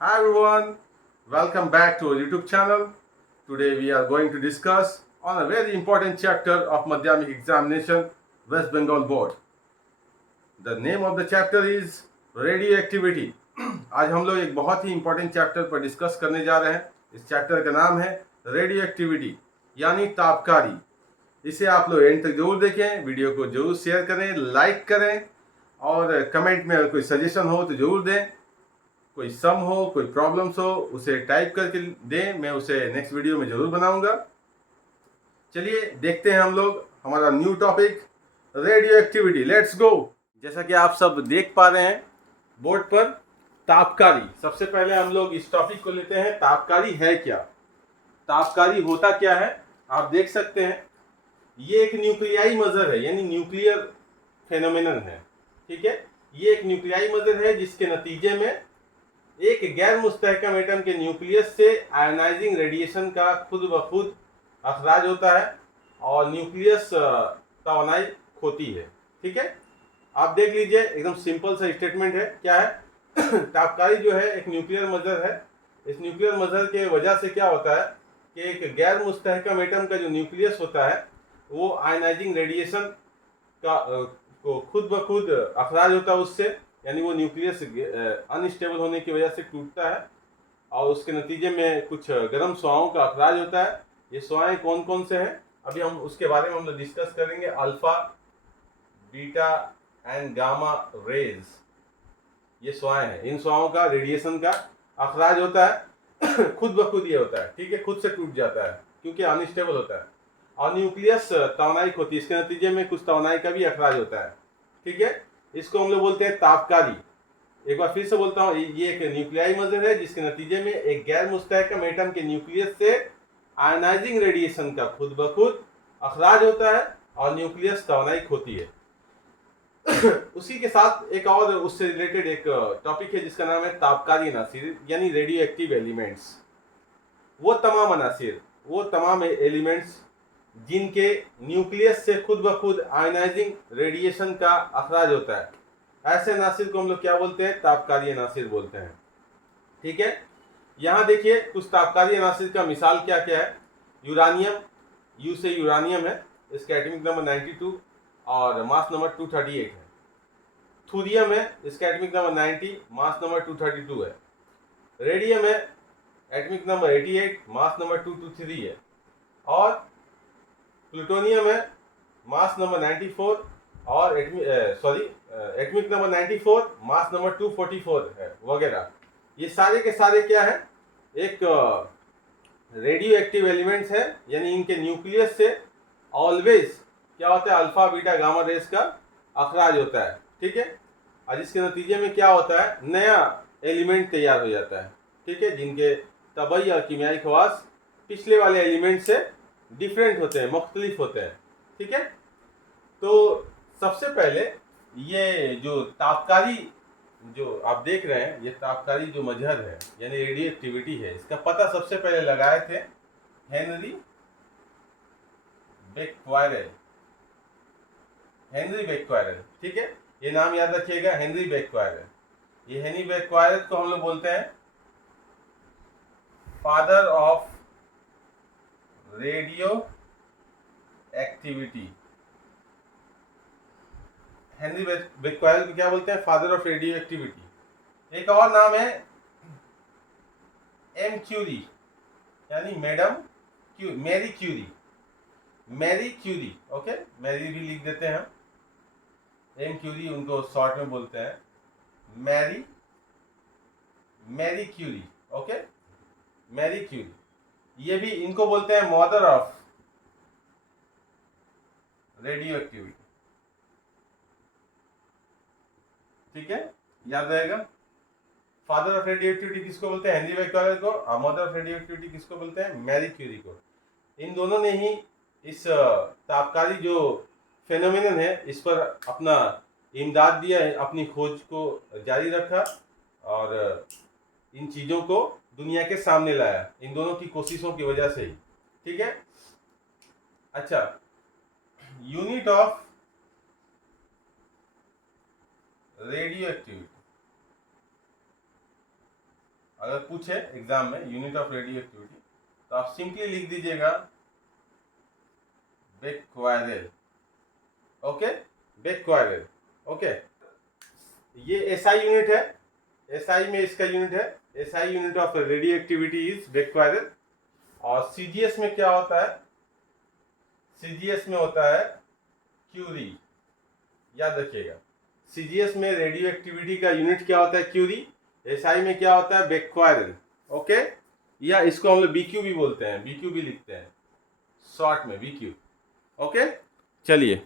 Hi everyone, welcome back to our YouTube channel. Today we are going to discuss on a very important chapter of Madhyamik examination, West Bengal Board. The name of the chapter is radioactivity. आज हम लोग एक बहुत ही important chapter पर discuss करने जा रहे हैं. इस चैप्टर का नाम है रेडियोएक्टिविटी यानी तापकारी. इसे आप लोग एंड तक जरूर देखें, वीडियो को जरूर शेयर करें, लाइक करें और कमेंट में अगर कोई सजेशन हो तो जरूर दें. कोई सम हो, कोई प्रॉब्लम्स हो, उसे टाइप करके दें, मैं उसे नेक्स्ट वीडियो में जरूर बनाऊंगा. चलिए देखते हैं हम लोग हमारा new topic radio activity. Let's go. जैसा कि आप सब देख पा रहे हैं बोर्ड पर, तापकारी. सबसे पहले हम लोग इस टॉपिक को लेते हैं. तापकारी है क्या? तापकारी होता क्या है? आप देख सकते हैं ये एक न्यूक्लियाई मजर है, यानी न्यूक्लियर फेनोमेनन है. ठीक है, ये एक न्यूक्लियाई मजर है जिसके नतीजे में एक गैर मुस्तहकम एटम के न्यूक्लियस से आयोनाइजिंग रेडिएशन का खुद ब खुद अखराज होता है और न्यूक्लियस तवानाई खोती है. ठीक है, आप देख लीजिए, एकदम सिंपल सा स्टेटमेंट है. क्या है? तापकारी जो है एक न्यूक्लियर मजर है. इस न्यूक्लियर मजर के वजह से क्या होता है कि एक गैर मुस्तहकम एटम का जो न्यूक्लियस होता है वो आयोनाइजिंग रेडिएशन का को खुद ब खुद अखराज होता है उससे, यानी वो न्यूक्लियस अनस्टेबल होने की वजह से टूटता है और उसके नतीजे में कुछ गर्म स्वाओं का अखराज होता है. ये स्वाएं कौन कौन से हैं अभी हम उसके बारे में हम लोग डिस्कस करेंगे. Alpha, beta and gamma rays, ये स्वाएं हैं. इन स्वाओं का रेडिएशन का अखराज होता है खुद ब खुद ये होता है. ठीक है, खुद से टूट जाता है क्योंकि अनस्टेबल होता है और न्यूक्लियस तवानाई होती है. इसके नतीजे में कुछ तवानाई का भी अखराज होता है. ठीक है, इसको हम लोग बोलते हैं तापकारी. एक बार फिर से बोलता हूँ, ये एक न्यूक्लियाई मजर है जिसके नतीजे में एक गैर मुस्तहकम एटम के न्यूक्लियस से आयोनाइजिंग रेडिएशन का खुद ब खुद अखराज होता है और न्यूक्लियस तवानाई होती है. उसी के साथ एक और उससे रिलेटेड एक टॉपिक है जिसका नाम है तापकारी अनासिर यानी रेडियो एक्टिव एलिमेंट्स. वो तमाम अनासिर, वो तमाम एलिमेंट्स जिनके न्यूक्लियस से खुद ब खुद आयोनाइजिंग रेडिएशन का अखराज होता है, ऐसे अनासिर को हम लोग क्या बोलते हैं? तापकारी अनासिर बोलते हैं. ठीक है, यहाँ देखिए कुछ तापकारी अनासिर का मिसाल क्या क्या है. यूरानियम, यू से यूरानियम है, इसका एटॉमिक नंबर 92 और मास नंबर 238 है. थूरियम है, इसका एटॉमिक नंबर 90, मास नंबर 232 है. रेडियम है, एटॉमिक नंबर 88, मास नंबर 223 है. और प्लूटोनियम है, मास नंबर 94 और एटॉमिक नंबर 94, मास नंबर 244 है वगैरह. ये सारे के सारे क्या है? एक रेडियो एक्टिव एलिमेंट्स है, यानी इनके न्यूक्लियस से ऑलवेज क्या होता है? अल्फा बीटा गामा रेस का अखराज होता है. ठीक है, और इसके नतीजे में क्या होता है? नया एलिमेंट तैयार हो जाता है. ठीक है, जिनके तबई और कीमियाई खवास पिछले वाले एलिमेंट से डिफरेंट होते हैं, मुख्तलिफ होते हैं. ठीक है, तो सबसे पहले ये जो तापकारी जो आप देख रहे हैं, ये तापकारी जो मजहर है यानी रेडियो एक्टिविटी है, इसका पता सबसे पहले लगाए थे हेनरी बेक्वायरल. हेनरी बेक्वायरल. ठीक है, ये नाम याद रखिएगा, हेनरी बेक्वायरल. ये हेनरी बेक्वायरल को हम लोग बोलते हैं father of radioactivity. Henri Becquerel को क्या बोलते हैं? Father of radioactivity. एक और नाम है एम क्यूरी यानी madam Marie Curie. Marie Curie, okay, Marie भी लिख देते हैं. एम क्यूरी उनको शॉर्ट में बोलते हैं Marie Curie. Okay, Marie Curie. ये भी इनको बोलते हैं मदर ऑफ रेडियो एक्टिविटी. ठीक है, याद रहेगा. फादर ऑफ रेडियो एक्टिविटी किसको बोलते हैं? हेनरी बेक्वायरल को. और मदर ऑफ रेडियो एक्टिविटी किसको बोलते हैं? मैरी क्यूरी को. इन दोनों ने ही इस तापकारी जो फेनोमेनन है इस पर अपना इमदाद दिया है, अपनी खोज को जारी रखा और इन चीज़ों को दुनिया के सामने लाया, इन दोनों की कोशिशों की वजह से ही. ठीक है, अच्छा, यूनिट ऑफ रेडियो एक्टिविटी. अगर पूछे एग्जाम में यूनिट ऑफ रेडियो एक्टिविटी तो आप सिंपली लिख दीजिएगा बेक्वायरल। Okay, becquerel. ओके, ये एसआई यूनिट है, एसआई में इसका यूनिट है, SI unit of radioactivity is becquerel. और सीजीएस में क्या होता है, सीजीएस में होता है क्यूरी। याद रखिएगा, सीजीएस में रेडियो एक्टिविटी का यूनिट क्या होता है, क्यूरी। एसआई में क्या होता है, बेक्वायरल। ओके, या इसको हम लोग बीक्यू भी बोलते हैं, बीक्यू भी लिखते हैं शॉर्ट में, बीक्यू। ओके, चलिए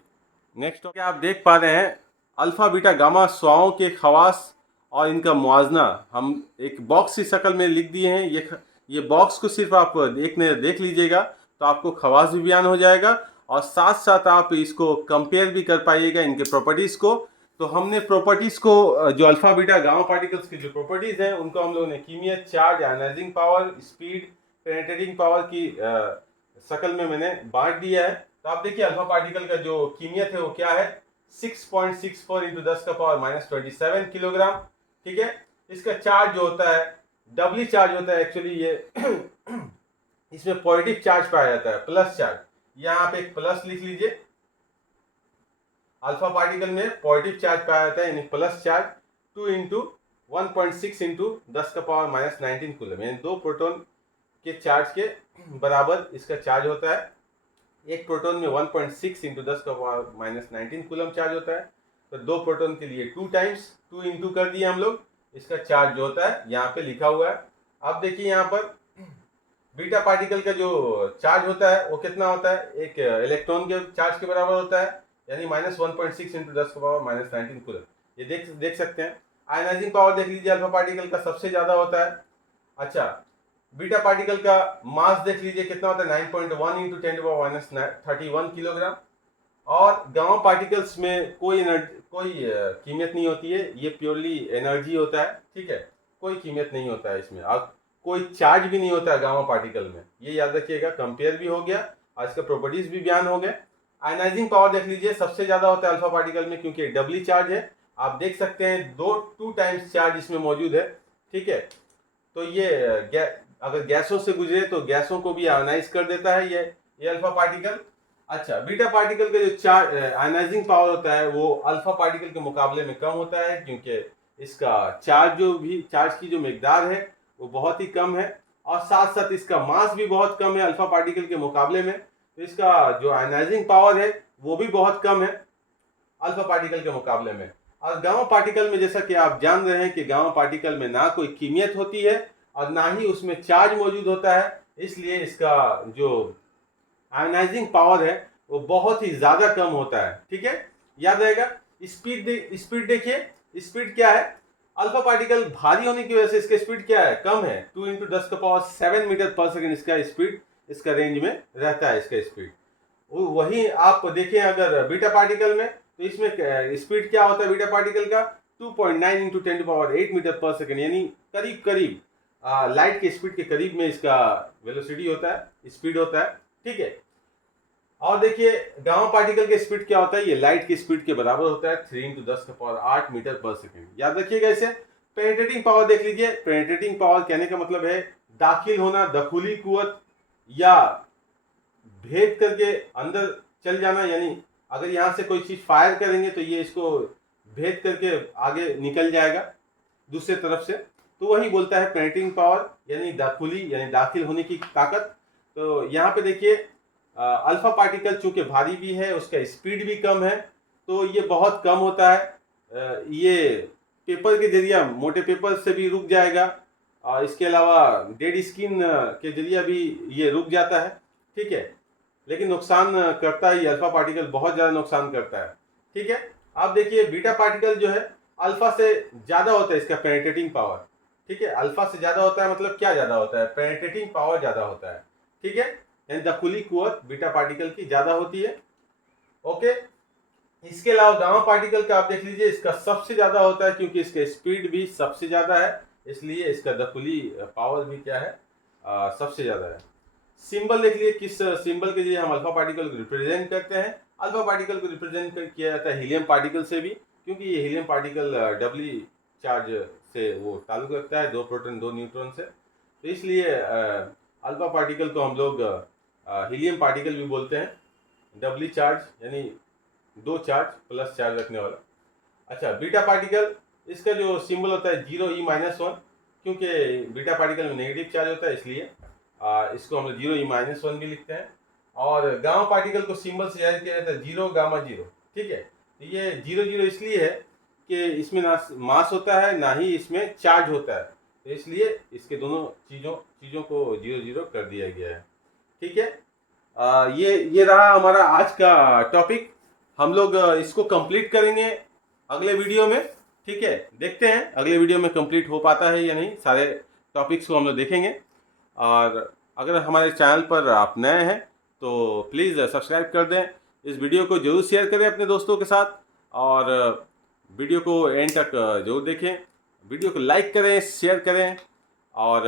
नेक्स्ट। क्या आप देख पा रहे हैं, अल्फा बीटा गामा स्वाओं के खवास और इनका मुआवजा हम एक बॉक्स की शक्ल में लिख दिए हैं। ये बॉक्स को सिर्फ आप एक नज़र देख लीजिएगा तो आपको खवास भी बयान हो जाएगा और साथ साथ आप इसको कंपेयर भी कर पाइएगा इनके प्रॉपर्टीज़ को। तो हमने प्रॉपर्टीज़ को, जो अल्फा बीटा गामा पार्टिकल्स की जो प्रॉपर्टीज़ हैं उनको हम लोगों ने कीमियत, charge, ionising power, speed, penetrating power की शक्ल में मैंने बांट दिया है। तो आप देखिए अल्फा पार्टिकल का जो कीमियत है वो क्या है, 6.64 इंटू 10 का पावर माइनस 27 किलोग्राम। ठीक है, इसका चार्ज जो होता है डबली चार्ज होता है एक्चुअली, ये इसमें पॉजिटिव चार्ज पाया जाता है, प्लस चार्ज। यहाँ पे एक प्लस लिख लीजिए, अल्फा पार्टिकल में पॉजिटिव चार्ज पाया जाता है यानी प्लस चार्ज। 2 इंटू 1.6 इंटू 10 का पावर माइनस 19 कूलम, यानी 2 प्रोटॉन के चार्ज के बराबर इसका चार्ज होता है। एक प्रोटॉन में 1.6 इंटू 10 का पावर माइनस 19 कूलम चार्ज होता है। तो 2 प्रोटॉन के लिए 2 टाइम्स 2 इंटू कर दिए हम लोग, इसका चार्ज जो होता है यहाँ पे लिखा हुआ है। अब देखिए यहाँ पर बीटा पार्टिकल का जो चार्ज होता है वो कितना होता है, एक इलेक्ट्रॉन के चार्ज के बराबर होता है, यानी माइनस 1.6 इंटू 10 का पावर माइनस 19 कूलम। ये देख सकते हैं। आयनाइजिंग पावर देख लीजिए, अल्फा पार्टिकल का सबसे ज्यादा होता है। अच्छा, बीटा पार्टिकल का मास देख लीजिए कितना होता है, 9.1 into 10 to power minus 31 kilogram. और गामा पार्टिकल्स में कोई कीमियत नहीं होती है, ये प्योरली एनर्जी होता है। ठीक है, कोई कीमियत नहीं होता है इसमें, और कोई चार्ज भी नहीं होता है गामा पार्टिकल में, ये याद रखिएगा। कंपेयर भी हो गया और इसका प्रॉपर्टीज भी बयान हो गए। आयनाइजिंग पावर देख लीजिए सबसे ज्यादा होता है अल्फा पार्टिकल में, क्योंकि डबली चार्ज है। आप देख सकते हैं 2 टाइम्स चार्ज इसमें मौजूद है। ठीक है, तो ये अगर गैसों से गुजरे तो गैसों को भी आयनाइज कर देता है ये अल्फा पार्टिकल। अच्छा, बीटा पार्टिकल का जो आयनाइजिंग पावर होता है वो अल्फा पार्टिकल के मुकाबले में कम होता है, क्योंकि इसका चार्ज की जो मिकदार है वो बहुत ही कम है, और साथ साथ इसका मास भी बहुत कम है अल्फा पार्टिकल के मुकाबले में। तो इसका जो आयनाइजिंग पावर है वो भी बहुत कम है अल्फा पार्टिकल के मुकाबले में। और गामा पार्टिकल में जैसा कि आप जान रहे हैं कि गामा पार्टिकल में ना कोई कीमियत होती है और ना ही उसमें चार्ज मौजूद होता है, इसलिए इसका जो आयनाइजिंग पावर है वो बहुत ही ज्यादा कम होता है। ठीक है, याद रहेगा। स्पीड देखिए, स्पीड क्या है, अल्फा पार्टिकल भारी होने की वजह से इसका स्पीड क्या है, कम है। 2 इंटू 10 का पावर 7 मीटर पर सेकेंड इसका स्पीड, इसका रेंज में रहता है इसका स्पीड। वही आप देखें अगर बीटा पार्टिकल में, तो इसमें स्पीड क्या होता है बीटा पार्टिकल का, 2.9 इंटू 10 टू पावर 8 मीटर पर सेकेंड, यानी करीब लाइट के स्पीड के करीब में इसका वेलोसिटी होता है, स्पीड होता है। ठीक है, और देखिए गामा पार्टिकल के स्पीड क्या होता है, ये लाइट की स्पीड के बराबर होता है, 3 इंटू 10 का पावर 8 मीटर पर सेकेंड। याद रखिएगा इसे। पेनिट्रेटिंग पावर देख लीजिए, पेनिट्रेटिंग पावर कहने का मतलब है दाखिल होना, दखुली कुवत, या भेद करके अंदर चल जाना। यानी अगर यहाँ से कोई चीज फायर करेंगे तो ये इसको भेद करके आगे निकल जाएगा दूसरे तरफ से, तो वही बोलता है पेनिट्रेटिंग पावर, यानी दाखुली यानी दाखिल होने की ताकत। तो यहाँ पे देखिए अल्फा पार्टिकल चूंकि भारी भी है, उसका स्पीड भी कम है, तो ये बहुत कम होता है। ये पेपर के जरिए, मोटे पेपर से भी रुक जाएगा, और इसके अलावा डेड स्किन के जरिए भी ये रुक जाता है। ठीक है, लेकिन नुकसान करता है, अल्फा पार्टिकल बहुत ज़्यादा नुकसान करता है। ठीक है, अब देखिए बीटा पार्टिकल जो है अल्फा से ज़्यादा होता है इसका पेनिट्रेटिंग पावर। ठीक है, अल्फा से ज़्यादा होता है मतलब क्या ज़्यादा होता है, पेनिट्रेटिंग पावर ज़्यादा होता है। ठीक है, यानी दखुली कुवत बीटा पार्टिकल की ज़्यादा होती है। ओके, इसके अलावा गामा पार्टिकल का आप देख लीजिए, इसका सबसे ज़्यादा होता है, क्योंकि इसका स्पीड भी सबसे ज़्यादा है, इसलिए इसका दखुली पावर भी क्या है, सबसे ज़्यादा है। सिंबल देख लीजिए, किस सिंबल के लिए हम अल्फा पार्टिकल को रिप्रेजेंट करते हैं। अल्फा पार्टिकल को रिप्रेजेंट किया जाता है हीलियम पार्टिकल से भी, क्योंकि ये हीलियम पार्टिकल डबली चार्ज से वो ताल्लुक रखता है, 2 प्रोटॉन 2 न्यूट्रॉन से। तो इसलिए अल्फा पार्टिकल को हम लोग हीलियम पार्टिकल भी बोलते हैं, डबली चार्ज यानी 2 चार्ज प्लस चार्ज रखने वाला। अच्छा, बीटा पार्टिकल, इसका जो सिंबल होता है 0e-1, क्योंकि बीटा पार्टिकल में नेगेटिव चार्ज होता है इसलिए इसको हम लोग 0e-1 भी लिखते हैं। और गामा पार्टिकल को सिंबल से जाहिर किया जाता है 0 गामा 0। ठीक है, तो ये 0 इसलिए है कि इसमें ना मास होता है ना ही इसमें चार्ज होता है, तो इसलिए इसके दोनों चीज़ों को 0 कर दिया गया है। ठीक है, ये रहा हमारा आज का टॉपिक। हम लोग इसको कंप्लीट करेंगे अगले वीडियो में। ठीक है, देखते हैं अगले वीडियो में कंप्लीट हो पाता है या नहीं, सारे टॉपिक्स को हम लोग देखेंगे। और अगर हमारे चैनल पर आप नए हैं तो प्लीज़ सब्सक्राइब कर दें, इस वीडियो को जरूर शेयर करें अपने दोस्तों के साथ, और वीडियो को एंड तक जरूर देखें, वीडियो को लाइक करें, शेयर करें, और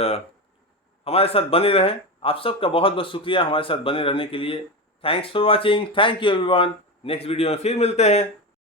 हमारे साथ बने रहें। आप सबका बहुत बहुत शुक्रिया हमारे साथ बने रहने के लिए। Thanks for watching, thank you everyone. Next video में फिर मिलते हैं।